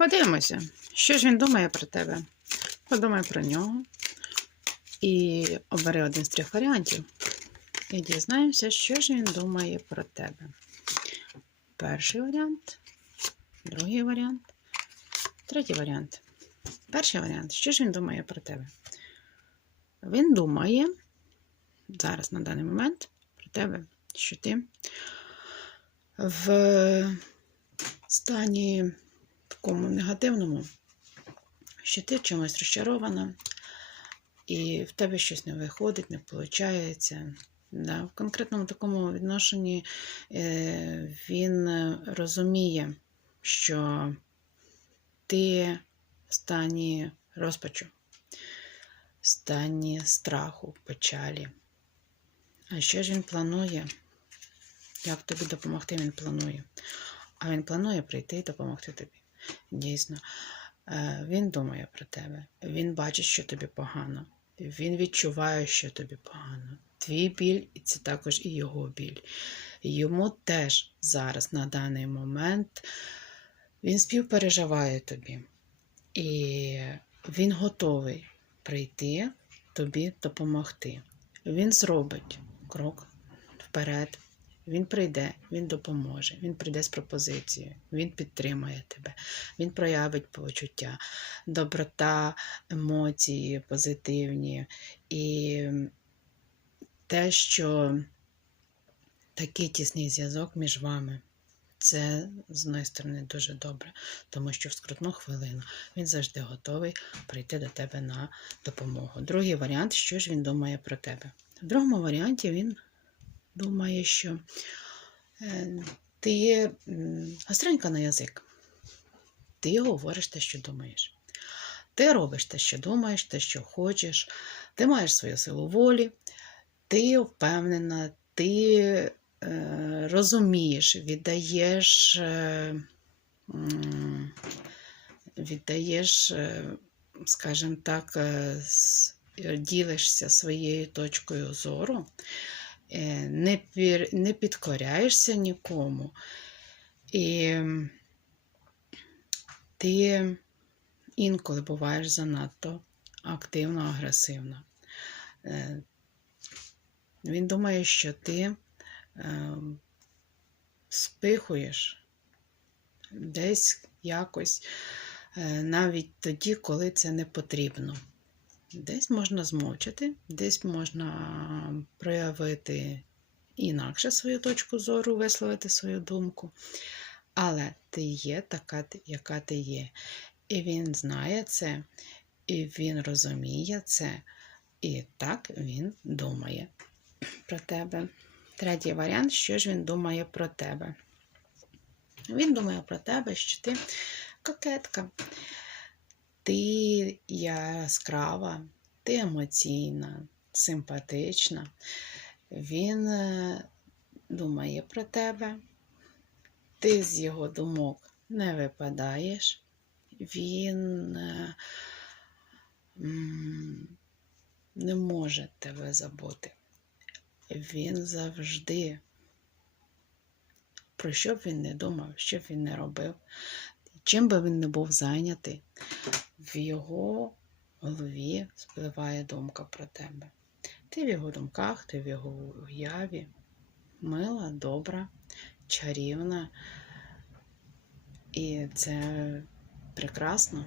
Подивимося, що ж він думає про тебе. Подумай про нього. І обери один з трьох варіантів. І дізнаємося, що ж він думає про тебе. Перший варіант, другий варіант, третій варіант. Перший варіант. Що ж він думає про тебе? Він думає зараз на даний момент про тебе, що ти в стані такому негативному, що ти в чомусь розчарована, і в тебе щось не виходить, не виходить. Да, в конкретному такому відношенні е, він розуміє, що ти в стані розпачу, в стані страху, печалі. А що ж він планує? Як тобі допомогти, він планує. А він планує прийти і допомогти тобі. Дійсно, Е, він думає про тебе. Він бачить, що тобі погано. Він відчуває, що тобі погано. Твій біль, і це також і його біль. Йому теж зараз, на даний момент, він співпереживає тобі. І він готовий прийти тобі допомогти. Він зробить крок вперед. Він прийде, він допоможе, він прийде з пропозицією, він підтримає тебе, він проявить почуття, доброта, емоції позитивні. І те, що такий тісний зв'язок між вами, це з одної сторони дуже добре, тому що в скрутну хвилину він завжди готовий прийти до тебе на допомогу. Другий варіант, що ж він думає про тебе. В другому варіанті він думає, що е, ти м, гостренька на язик. Ти говориш те, що думаєш. Ти робиш те, що думаєш, те, що хочеш, ти маєш свою силу волі, ти впевнена, ти е, розумієш, віддаєш, е, віддаєш, е, скажімо так, е, ділишся своєю точкою зору, не, пір, не підкоряєшся нікому. І ти інколи буваєш занадто активно, агресивна. Е, Він думає, що ти е, спихуєш десь якось, е, навіть тоді, коли це не потрібно. Десь можна змовчати, десь можна проявити інакше свою точку зору, висловити свою думку. Але ти є така, яка ти є. І він знає це, і він розуміє це, і так він думає про тебе. Третій варіант, що ж він думає про тебе? Він думає про тебе, що ти кокетка, ти яскрава, ти емоційна, симпатична. Він е, думає про тебе, ти з його думок не випадаєш, він е, не може тебе забути. Він завжди, про що б він не думав, що б він не робив, чим би він не був зайнятий, в його голові спливає думка про тебе. Ти в його думках, ти в його уяві, мила, добра, чарівна. І це прекрасно.